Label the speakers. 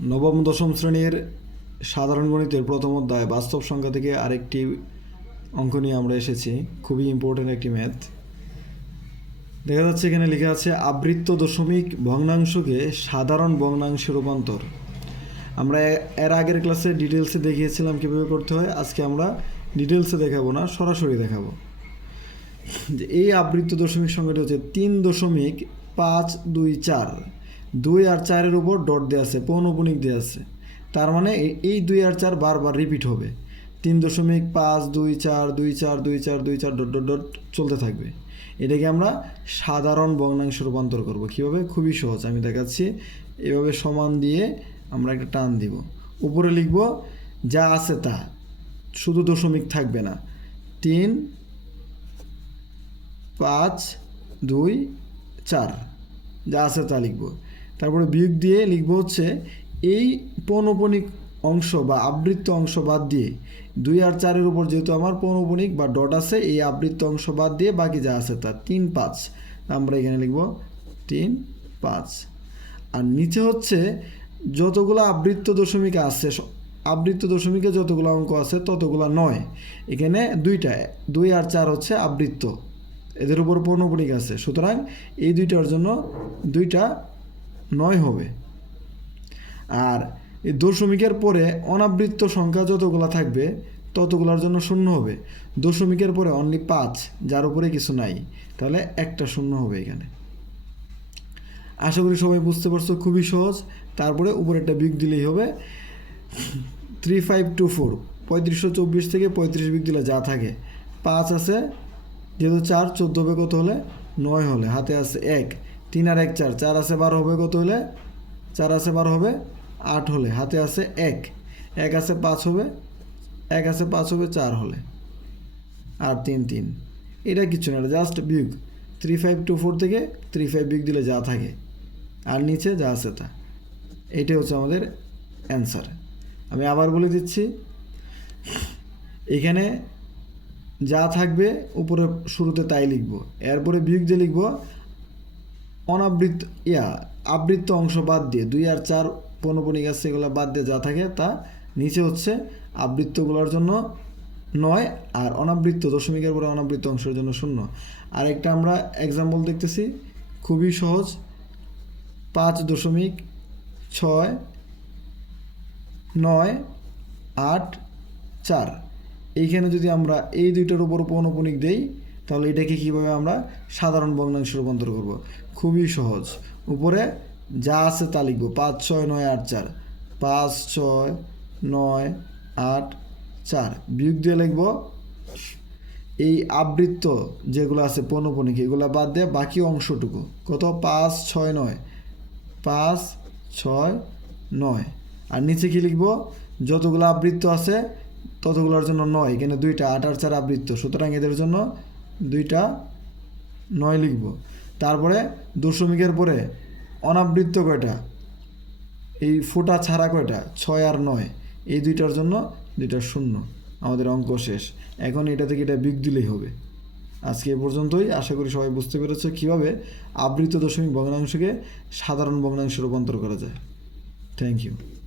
Speaker 1: নবম, দশম শ্রেণির সাধারণ গণিতের প্রথম অধ্যায় বাস্তব সংখ্যা থেকে আরেকটি অঙ্ক নিয়ে আমরা এসেছি। খুবই ইম্পর্টেন্ট একটি ম্যাথ দেখা যাচ্ছে এখানে লেখা আছে, আবৃত্ত দশমিক ভগ্নাংশকে সাধারণ ভগ্নাংশে রূপান্তর। আমরা এর আগের ক্লাসে ডিটেলসে দেখিয়েছিলাম কীভাবে করতে হয়। আজকে আমরা ডিটেলসে দেখাবো না, সরাসরি দেখাবো। যে এই আবৃত্ত দশমিক সংখ্যাটি হচ্ছে তিন দশমিক পাঁচ দুই চার। দুই আর চারের উপর ডট দেওয়া আছে পৌনপুনিক দেওয়া আছে। তার মানে এই- দুই আর চার বারবার রিপিট হবে। তিন দশমিক পাঁচ, দুই চার দুই চার দুই চার দুই চার, ডট ডট ডট চলতে থাকবে। এটাকে আমরা সাধারণ ভগ্নাংশে রূপান্তর করব। কীভাবে? খুবই সহজ। আমি দেখাচ্ছি। এভাবে সমান দিয়ে আমরা একটা টান দিব। উপরে লিখব, যা আছে তা। শুধু দশমিক থাকবে না। তিন, পাঁচ, দুই, চার। যা আছে তা লিখব। তারপরে বিয়োগ দিয়ে লিখব হচ্ছে এই পৌনপনিক অংশ বা আবৃত্ত অংশ বাদ দিয়ে। দুই আর চারের উপর যেহেতু আমার পৌনপনিক বা ডট আছে, এই আবৃত্ত অংশ বাদ দিয়ে বাকি যা আছে তা তিন পাঁচ। আমরা এখানে লিখব তিন পাঁচ। আর নিচে হচ্ছে যতগুলো আবৃত্ত দশমিক আছে আবৃত্ত দশমিকে যতগুলো অঙ্ক আছে ততগুলো নয়। এখানে দুইটা, দুই আর চার হচ্ছে আবৃত্ত। এদের উপর পৌনপুনিক আছে। সুতরাং এই দুইটার জন্য দুইটা নয় হবে। আর এই দশমিকের পরে অনাবৃত্ত সংখ্যা যতগুলো থাকবে, ততগুলোর জন্য শূন্য হবে। দশমিকের পরে অনলি পাঁচ, যার উপরে কিছু নাই, তাহলে একটা শূন্য হবে এখানে। আশা করি সবাই বুঝতে পারছ, খুবই সহজ। তারপরে উপরে একটা বিগ দিলেই হবে। থ্রি ফাইভ টু ফোর পঁয়ত্রিশশো চব্বিশ থেকে পঁয়ত্রিশ বিগ দিলে যা থাকে। পাঁচ আছে, যেহেতু চার, চোদ্দ হবে কত হলে? নয় হলে। হাতে আছে এক। তিন আর এক চার চার আছে বারো হবে কত হলে? চার আছে বারো হবে আট হলে, হাতে আছে এক। এক আছে পাঁচ হবে, এক আছে পাঁচ হবে চার হলে। আর তিন তিন। এটা কিচ্ছু না জাস্ট বিয়োগ। থ্রি ফাইভ টু ফোর থেকে থ্রি ফাইভ বিয়োগ দিলে যা থাকে। আর নিচে যা আছে তা। এইটাই হচ্ছে আমাদের অ্যান্সার আমি আবার বলে দিচ্ছি, এখানে যা থাকবে উপরে শুরুতে তাই লিখব, এরপরে বিয়োগ দিয়ে লিখব অনাবৃত্ত ইয়া, আবৃত্ত অংশ বাদ দিয়ে দুই আর চার পনপনিক আছে, এগুলো বাদ দিয়ে যা থাকে তা নিচে হচ্ছে আবৃত্তগুলোর জন্য নয় আর অনাবৃত্ত, দশমিকের পরে অনাবৃত্ত অংশের জন্য শূন্য। আর একটা আমরা এক্সাম্পল দেখতেছি, খুবই সহজ, পাঁচ দশমিক ছয় নয় আট চার। এইখানে যদি আমরা এই দুইটার উপর পৌনপুনিক দেই তাহলে এটাকে কীভাবে আমরা সাধারণ ভগ্নাংশে রূপান্তর করব? খুবই সহজ। উপরে যা আছে তা লিখব। পাঁচ, ছয়, নয়, আট, চার। পাঁচ, ছয়, নয়, আট, চার। বিয়োগ দিয়ে লিখব এই আবৃত্ত যেগুলো আছে পৌনপুনিক এগুলো বাদ দিয়ে বাকি অংশটুকু। কত? পাঁচ, ছয়, নয়। পাঁচ, ছয়, নয়। আর নিচে কি লিখব? যতগুলো আবৃত্ত আছে ততগুলোর জন্য নয়। এখানে দুইটা, আট আর চার আবৃত্ত। সুতরাং এদের জন্য দুইটা নয় লিখব। তারপরে দশমিকের পরে অনাবৃত্ত কয়টা? এই ফোটা ছাড়া কয়টা? ছয় আর নয়। এই দুইটার জন্য দুইটা শূন্য। আমাদের অঙ্ক শেষ। এখন এটা থেকে এটা বিগ দিলেই হবে। আজকে এ পর্যন্তই। আশা করি সবাই বুঝতে পেরেছে কীভাবে আবৃত দশমিক ভগ্নাংশকে সাধারণ ভগ্নাংশে রূপান্তর করা যায়। Thank you